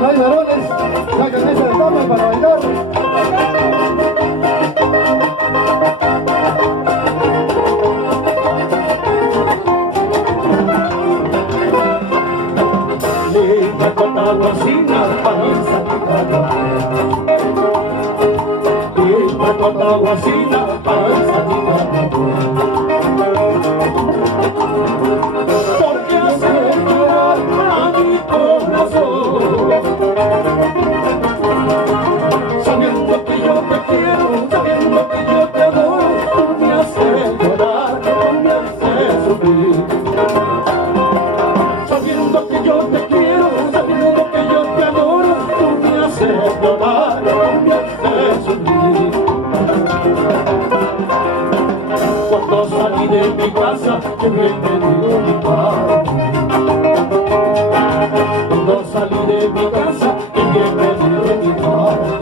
No hay varones, sacan esa de toma para bailar. Linda Cotahuasina, panza picada. Linda Cotahuasina, panza picada. Porque hace llorar a mi corazón, sabiendo que yo te quiero, sabiendo que yo te adoro. Tú me haces llorar, tú me haces sufrir. Sabiendo que yo te quiero, sabiendo que yo te adoro, tú me haces llorar, tú me haces sufrir. Cuando salí de mi casa, que bien me dio mi padre. Cuando salí de mi casa, que bien me dio mi padre.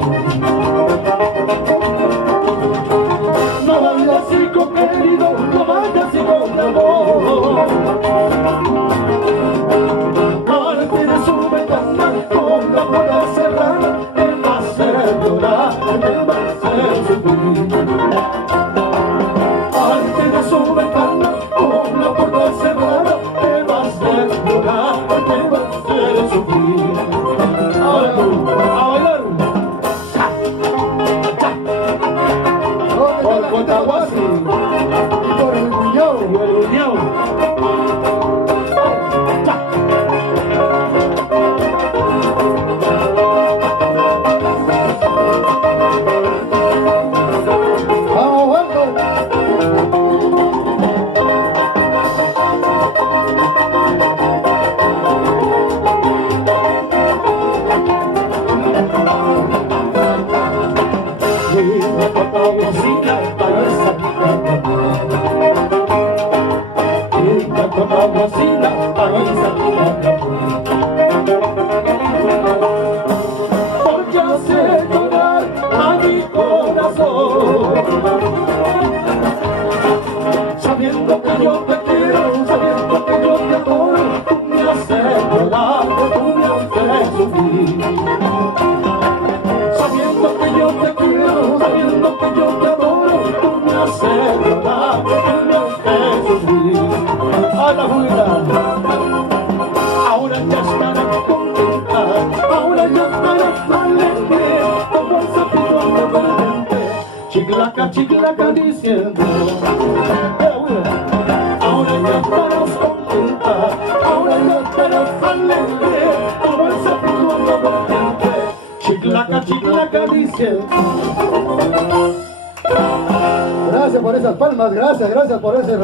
No vayas hijo querido, no vayas hijo de amor. Parte de su ventana con la puerta cerrada, me va a hacer llorar, me va a hacer sufrir. Parte de su ventana con la puerta cerrada, me va a hacer llorar, me va a hacer sufrir. Ahora tú, a bailar. Por Cotahuasi y por el Guiñón. Y el Unión. Vamos, Waldo. Linda Cotahuasina, panza picada. Linda Cotahuasina, panza picada. Porque hace llorar a mi corazón, sabiendo que yo te quiero, sabiendo que yo te adoro. Tú me haces llorar, tú me haces sufrir. Sabiendo que yo te quiero, sabiendo que yo te adoro, tú me haces llorar, tú me haces sufrir. A la juega. Ahora ya estarás contenta, ahora ya estarás alegre, como el sapito verde, chiclaca, chiclaca diciendo. Ahora ya estarás contenta, ahora ya estarás alegre, como el sapito verde, chiclaca, chiclaca diciendo. Gracias por esas palmas, gracias por ese